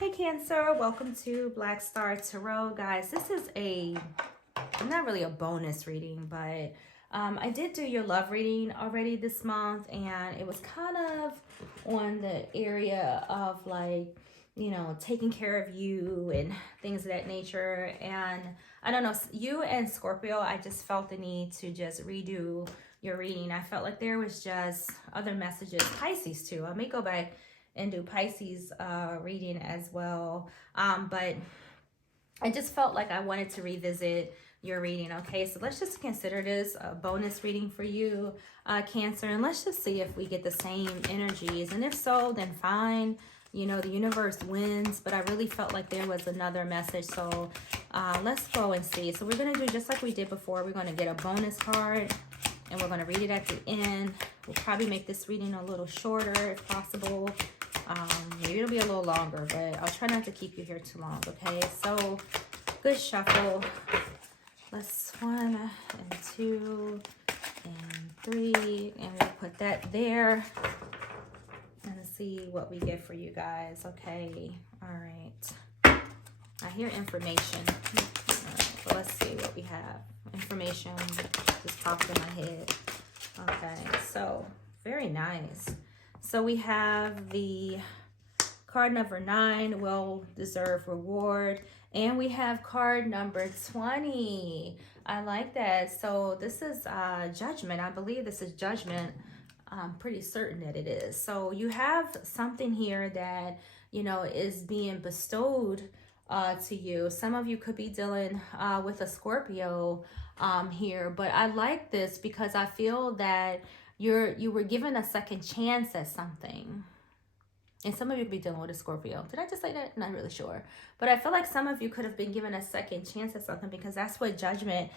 Hey Cancer, welcome to Black Star Tarot. Guys, this is not really a bonus reading, but I did do your love reading already this month, and it was kind of on the area of like, taking care of you and things of that nature. And I don't know, you and Scorpio, I just felt the need to just redo your reading. I felt like there was just other messages. Pisces too. I may go back and do Pisces reading as well. But I just felt like I wanted to revisit your reading. Okay, so let's just consider this a bonus reading for you, Cancer, and let's just see if we get the same energies. And if so, then fine. You know, the universe wins, but I really felt like there was another message. So let's go and see. So we're going to do just like we did before. We're going to get a bonus card and we're going to read it at the end. We'll probably make this reading a little shorter if possible. Maybe it'll be a little longer, but I'll try not to keep you here too long, okay? So, good shuffle. Let's 1 and 2 and 3, and we'll put that there. And see what we get for you guys, okay? All right. I hear information. All right, so let's see what we have. Information just popped in my head. Okay, so very nice. So we have the card number 9, well-deserved reward. And we have card number 20. I like that. So this is judgment. I believe this is judgment. I'm pretty certain that it is. So you have something here that, is being bestowed to you. Some of you could be dealing with a Scorpio here. But I like this because I feel that you were given a second chance at something. And some of you could be dealing with a Scorpio. Did I just say that? Not really sure. But I feel like some of you could have been given a second chance at something because that's what judgment,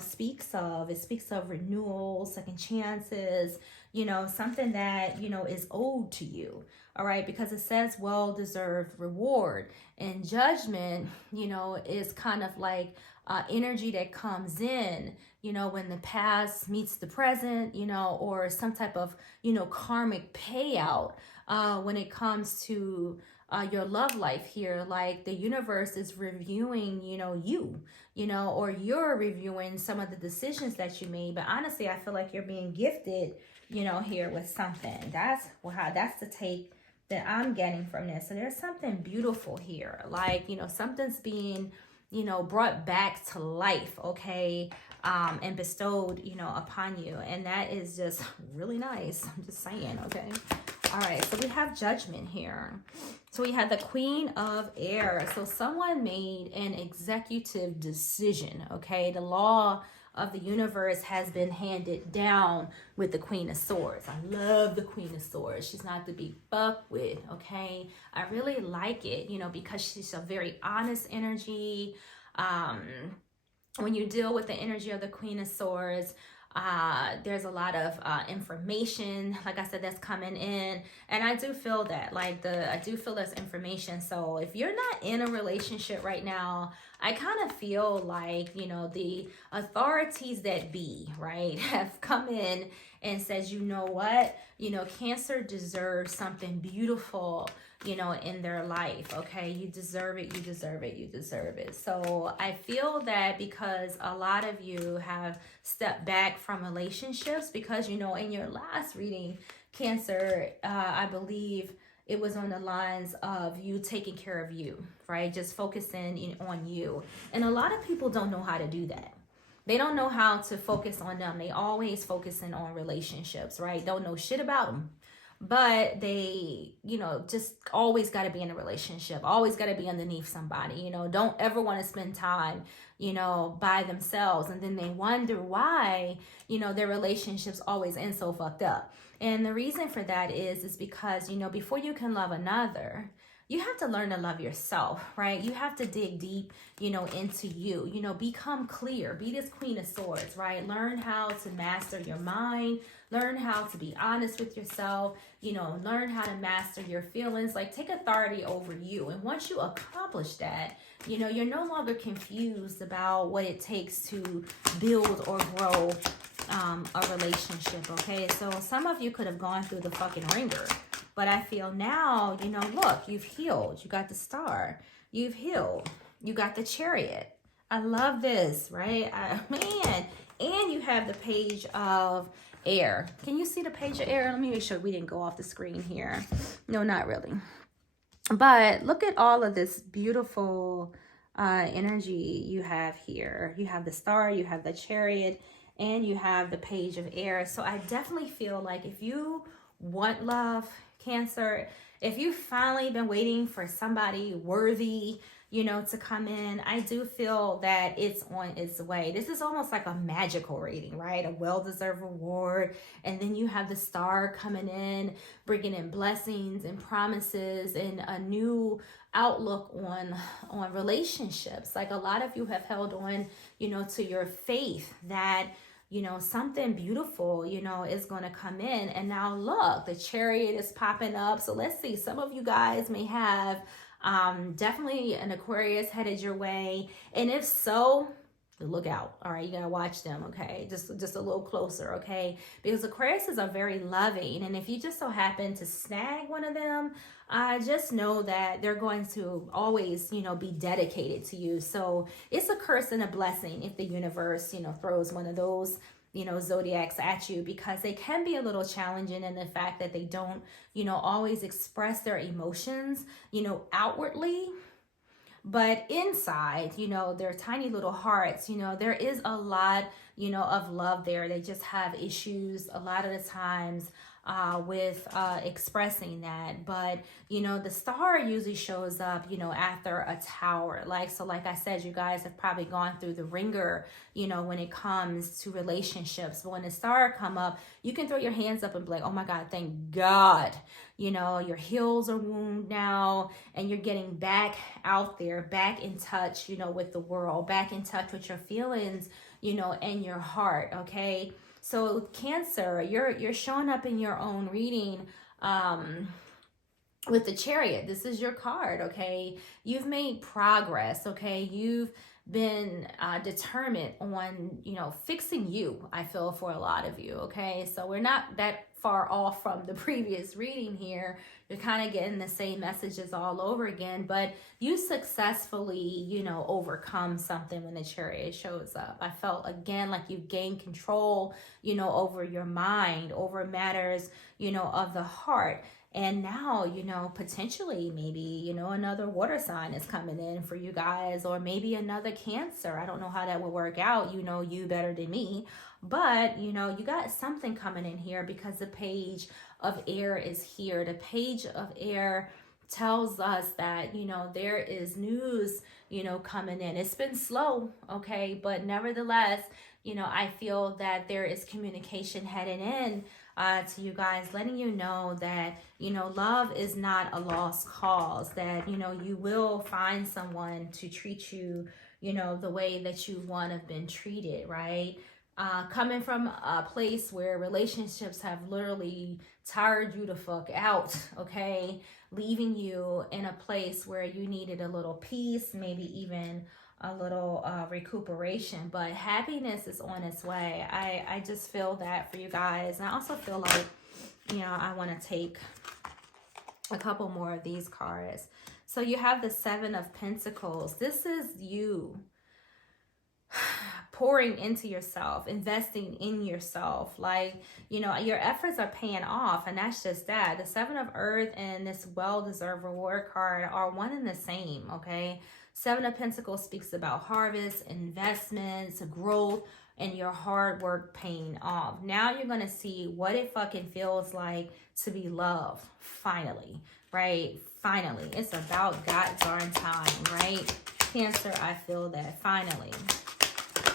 speaks of. It speaks of renewal, second chances, something that, is owed to you. All right. Because it says well-deserved reward. And judgment, is kind of like energy that comes in, when the past meets the present, or some type of, karmic payout when it comes to your love life here. Like the universe is reviewing, or you're reviewing some of the decisions that you made. But honestly, I feel like you're being gifted, here with something. That's the take that I'm getting from this. So there's something beautiful here. Like, something's being, brought back to life, okay, and bestowed, upon you. And that is just really nice. I'm just saying, okay. All right, so we have judgment here. So we have the Queen of Air. So someone made an executive decision, okay? The law of the universe has been handed down with the Queen of Swords. I love the Queen of Swords. She's not to be fucked with, okay? I really like it, because she's a very honest energy. When you deal with the energy of the Queen of Swords, there's a lot of information, like I said, that's coming in. And I do feel that, I do feel there's information. So if you're not in a relationship right now, I kind of feel like, the authorities that be, right, have come in and says, you know what, Cancer deserves something beautiful, in their life, okay? You deserve it, you deserve it, you deserve it. So I feel that because a lot of you have stepped back from relationships because, in your last reading, Cancer, I believe it was on the lines of you taking care of you, right? Just focusing on you. And a lot of people don't know how to do that. They don't know how to focus on them. They always focusing on relationships, right? Don't know shit about them. But they, just always got to be in a relationship, always got to be underneath somebody, don't ever want to spend time, by themselves. And then they wonder why, their relationships always end so fucked up. And the reason for that is because, before you can love another, you have to learn to love yourself, right? You have to dig deep, into you, become clear, be this Queen of Swords, right? Learn how to master your mind, learn how to be honest with yourself, learn how to master your feelings, like take authority over you. And once you accomplish that, you're no longer confused about what it takes to build or grow a relationship, okay? So some of you could have gone through the fucking ringer, But I feel now, you know, look, you've healed. You got the Star. You've healed. You got the Chariot. I love this, right? Man. And you have the Page of Air. Can you see the Page of Air? Let me make sure we didn't go off the screen here. No, not really. But look at all of this beautiful energy you have here. You have the Star, you have the Chariot, and you have the Page of Air. So I definitely feel like if you want love, Cancer, if you've finally been waiting for somebody worthy, you know, to come in, I do feel that it's on its way. This is almost like a magical reading, right? A well-deserved reward. And then you have the Star coming in, bringing in blessings and promises and a new outlook on relationships. Like a lot of you have held on, you know, to your faith that, you know, something beautiful, you know, is going to come in. And now look, the Chariot is popping up. So let's see, some of you guys may have definitely an Aquarius headed your way. And if so, look out. All right, you gotta watch them, okay? Just a little closer, okay? Because Aquariuses are very loving. And if you just so happen to snag one of them, just know that they're going to always, you know, be dedicated to you. So it's a curse and a blessing if the universe, you know, throws one of those, you know, zodiacs at you, because they can be a little challenging in the fact that they don't, you know, always express their emotions, you know, outwardly. But inside, you know, their tiny little hearts, you know, there is a lot, you know, of love there. They just have issues a lot of the times with expressing that. But, you know, the Star usually shows up, you know, after a Tower. Like, so like I said, you guys have probably gone through the ringer, you know, when it comes to relationships. But when the Star come up, you can throw your hands up and be like, oh my God, thank God. You know, your heels are wound now and you're getting back out there, back in touch, you know, with the world, back in touch with your feelings, you know, and your heart, okay? So Cancer, you're showing up in your own reading with the Chariot. This is your card, okay? You've made progress, okay? You've been determined on, you know, fixing you, I feel, for a lot of you, okay? So we're not that far off from the previous reading here. You're kind of getting the same messages all over again, but you successfully, you know, overcome something when the Chariot shows up. I felt again like you've gained control, you know, over your mind, over matters, you know, of the heart. And now, you know, potentially maybe, you know, another water sign is coming in for you guys, or maybe another Cancer. I don't know how that will work out. You know you better than me. But, you know, you got something coming in here because the Page of Air is here. The Page of Air tells us that, you know, there is news, you know, coming in. It's been slow, okay? But nevertheless, you know, I feel that there is communication heading in to you guys, letting you know that, you know, love is not a lost cause, that, you know, you will find someone to treat you, you know, the way that you want to have been treated, right? Coming from a place where relationships have literally tired you the fuck out, okay? Leaving you in a place where you needed a little peace, maybe even a little recuperation, but happiness is on its way. I just feel that for you guys. And I also feel like, you know, I want to take a couple more of these cards. So you have the Seven of Pentacles. This is you pouring into yourself, investing in yourself. Like, you know, your efforts are paying off, and that's just that. The Seven of Earth and this well-deserved reward card are one and the same, okay? Seven of Pentacles speaks about harvest, investments, growth, and your hard work paying off. Now you're going to see what it fucking feels like to be loved, finally, right? Finally. It's about God's darn time, right? Cancer, I feel that finally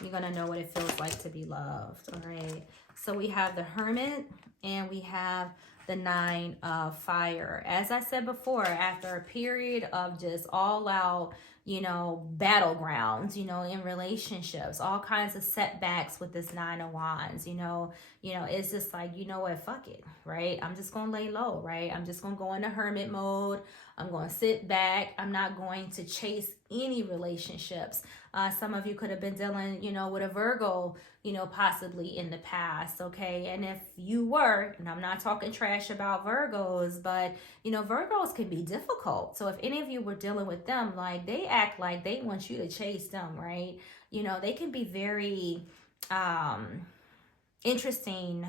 you're going to know what it feels like to be loved, all right? So we have the Hermit and we have the Nine of Fire. As I said before, after a period of just all out, battlegrounds, in relationships, all kinds of setbacks with this 9 of Wands, it's just like, you know what, fuck it, right? I'm just going to lay low, right? I'm just going to go into hermit mode. I'm going to sit back. I'm not going to chase any relationships. Some of you could have been dealing, with a Virgo, possibly in the past, okay? And if you were, and I'm not talking trash about Virgos, but, Virgos can be difficult. So if any of you were dealing with them, like, they act like they want you to chase them, right? They can be very interesting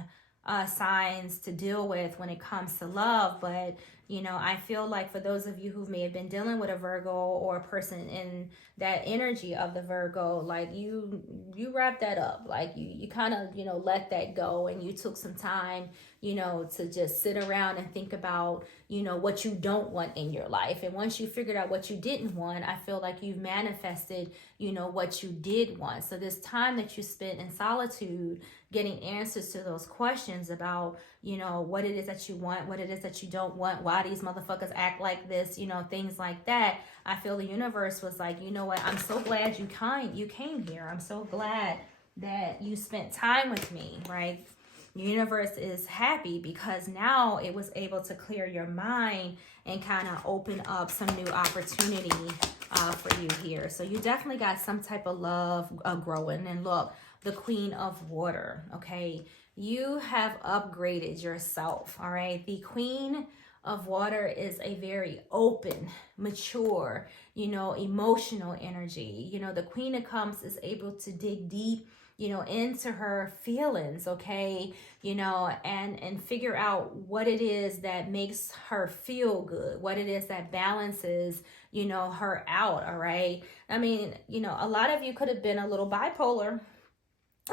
signs to deal with when it comes to love. But I feel like for those of you who may have been dealing with a Virgo or a person in that energy of the Virgo, like you wrap that up, like you kind of let that go, and you took some time to just sit around and think about what you don't want in your life. And once you figured out what you didn't want, I feel like you've manifested what you did want. So this time that you spent in solitude getting answers to those questions about what it is that you want, what it is that you don't want, why these motherfuckers act like this, things like that. I feel the universe was like, you know what, I'm so glad you came here. I'm so glad that you spent time with me, right? The universe is happy because now it was able to clear your mind and kind of open up some new opportunity for you here. So you definitely got some type of love growing. And look, the Queen of Water, okay? You have upgraded yourself, all right? The Queen of Water is a very open, mature, emotional energy. The Queen of Cups is able to dig deep, into her feelings, okay? And figure out what it is that makes her feel good, what it is that balances, her out, all right? I mean, a lot of you could have been a little bipolar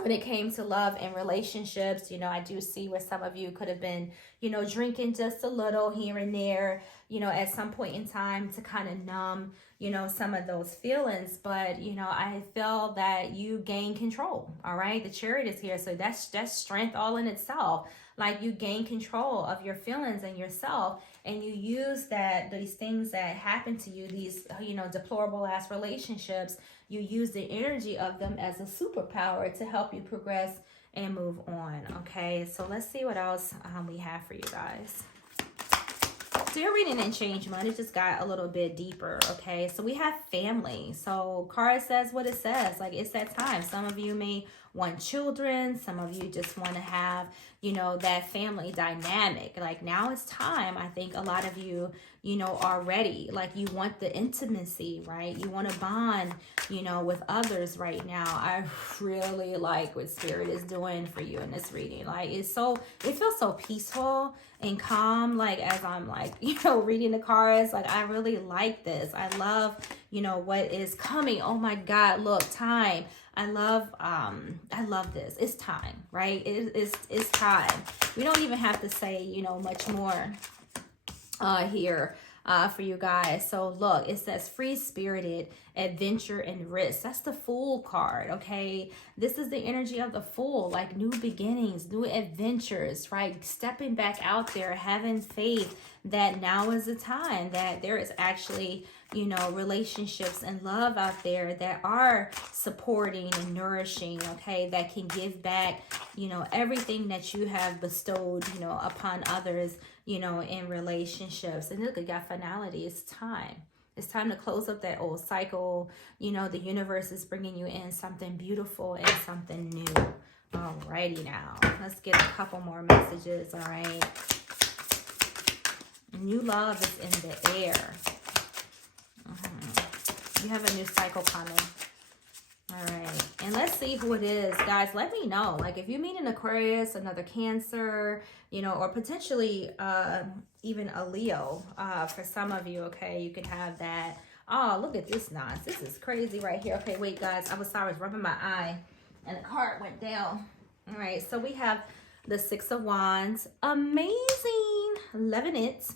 when it came to love and relationships. I do see where some of you could have been, drinking just a little here and there, at some point in time to kind of numb, some of those feelings. But, I feel that you gain control. All right. The Chariot is here. So that's strength all in itself. Like, you gain control of your feelings and yourself, and you use these things that happen to you, these, deplorable ass relationships, you use the energy of them as a superpower to help you progress and move on. Okay, so let's see what else we have for you guys. So your reading didn't change much. It just got a little bit deeper. Okay, so we have family. So card says what it says. Like, it's that time. Some of you may want children. Some of you just want to have, that family dynamic. Like, now it's time. I think a lot of you, are ready. Like, you want the intimacy, right? You want to bond, with others right now. I really like what Spirit is doing for you in this reading. Like, it feels so peaceful and calm. Like, as I'm like, reading the cards, like, I really like this. I love, what is coming. Oh my God, look, time. I love this. It's time, right? It's time. We don't even have to say, much more here for you guys. So look, it says free-spirited, adventure, and risk. That's the Fool card, okay? This is the energy of the Fool, like new beginnings, new adventures, right? Stepping back out there, having faith that now is the time, that there is actually, relationships and love out there that are supporting and nourishing, okay, that can give back, everything that you have bestowed, upon others, in relationships. And look, it got finality. It's time. It's time to close up that old cycle. The universe is bringing you in something beautiful and something new. Alrighty now. Let's get a couple more messages, all right? New love is in the air. You have a new cycle coming. All right. And let's see who it is. Guys, let me know. Like, if you meet an Aquarius, another Cancer, or potentially even a Leo for some of you, okay? You can have that. Oh, look at this nonsense. This is crazy right here. Okay, wait, guys. I was rubbing my eye and the card went down. All right. So we have the Six of Wands. Amazing. Loving it.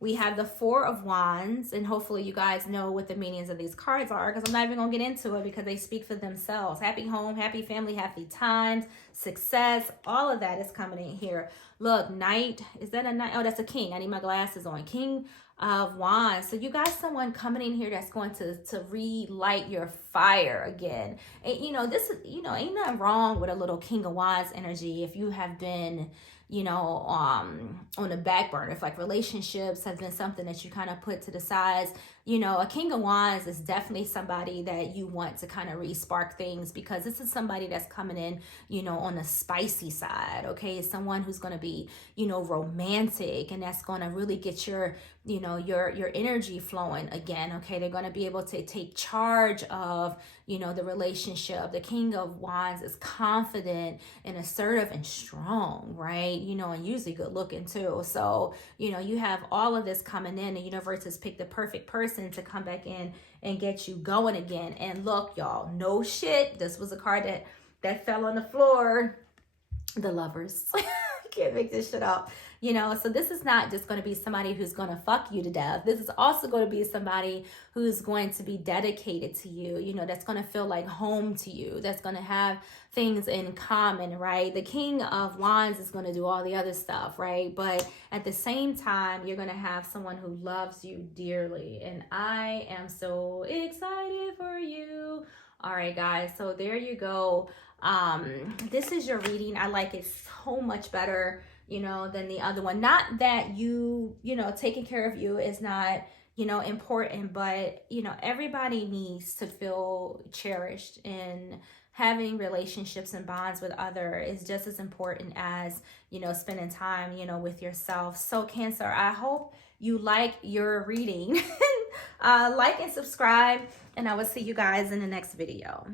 We have the Four of Wands, and hopefully you guys know what the meanings of these cards are, because I'm not even going to get into it because they speak for themselves. Happy home, happy family, happy times, success, all of that is coming in here. Look, Knight, is that a Knight? Oh, that's a King. I need my glasses on. King of Wands. So you got someone coming in here that's going to relight your fire again. And you know, this is, you know, ain't nothing wrong with a little King of Wands energy if you have been, you know, on the back burner, if like relationships have been something that you kind of put to the sides. You know, a King of Wands is definitely somebody that you want to kind of re-spark things, because this is somebody that's coming in, you know, on the spicy side. Okay, someone who's going to be, you know, romantic, and that's going to really get your, you know, your energy flowing again. Okay, they're going to be able to take charge of, you know, the relationship. The King of Wands is confident and assertive and strong, right? You know, and usually good looking too. So, you know, you have all of this coming in. The universe has picked the perfect person to come back in and get you going again. And look, y'all, no shit, this was a card that fell on the floor. The Lovers. Can't make this shit up. You know, so this is not just going to be somebody who's going to fuck you to death. This is also going to be somebody who's going to be dedicated to you, you know, that's going to feel like home to you, that's going to have things in common, right? The King of Wands is going to do all the other stuff, right? But at the same time, you're going to have someone who loves you dearly. And I am so excited for you. All right, guys. So there you go. This is your reading. I like it so much better, you know, than the other one. Not that you know, taking care of you is not, you know, important, but, you know, everybody needs to feel cherished, and having relationships and bonds with other is just as important as, you know, spending time, you know, with yourself. So Cancer, I hope you like your reading. Like and subscribe, and I will see you guys in the next video.